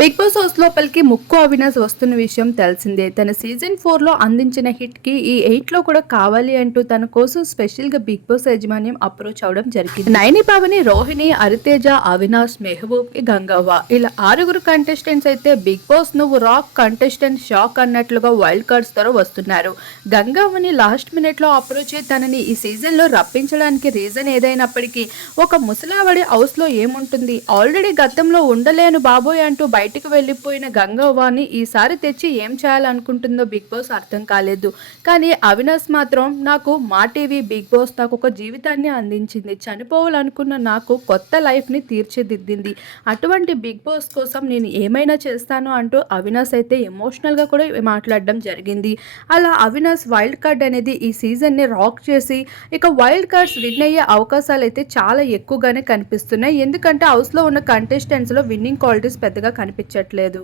Big boss house లోపలికి ముక్కు అవినాష్ వస్తున్న విషయం తెలిసిందే. తన సీజన్ ఫోర్లో అందించిన హిట్కి ఈ ఎయిట్లో కూడా కావాలి అంటూ తన కోసం స్పెషల్గా బిగ్ బాస్ యాజమాన్యం అప్రోచ్ అవడం జరిగింది. నైని పావని రోహిణి అరితేజ అవినాష్ మెహబూబ్ గంగవ్వ. ఇలా ఆరుగురు కంటెస్టెంట్స్ అయితే బిగ్ బాస్ నువ్వు రాక్ కంటెస్టెంట్ షాక్ అన్నట్లుగా వైల్డ్ కార్డ్స్ ద్వారా వస్తున్నారు. గంగవ్వని లాస్ట్ మినిట్లో అప్రోచ్ అయ్యి తనని ఈ సీజన్లో రప్పించడానికి రీజన్ ఏదైనప్పటికీ ఒక ముసలావడి హౌస్లో ఏముంటుంది? ఆల్రెడీ గతంలో ఉండలేను బాబోయ్ అంటూ బయటికి వెళ్ళిపోయిన గంగవ్వని ఈసారి తెచ్చి ఏం చేయాలనుకుంటుందో బిగ్ బాస్ అర్థం కాలేదు. కానీ అవినాష్ మాత్రం నాకు మా టీవీ బిగ్ బాస్ నాకు ఒక జీవితాన్ని అందించింది. చనిపోవాలనుకున్న నాకు కొత్త లైఫ్ని తీర్చిదిద్దింది. అటువంటి బిగ్ బాస్ కోసం నేను ఏమైనా చేస్తాను అంటూ అవినాష్ అయితే ఎమోషనల్గా కూడా మాట్లాడడం జరిగింది. అలా అవినాష్ వైల్డ్ కార్డ్ అనేది ఈ సీజన్ని రాక్ చేసి ఇక వైల్డ్ కార్డ్స్ విన్ అయ్యే అవకాశాలు అయితే చాలా ఎక్కువగానే కనిపిస్తున్నాయి. ఎందుకంటే హౌస్లో ఉన్న కంటెస్టెంట్స్లో విన్నింగ్ క్వాలిటీస్ పెద్దగా కనిపించట్లేదు.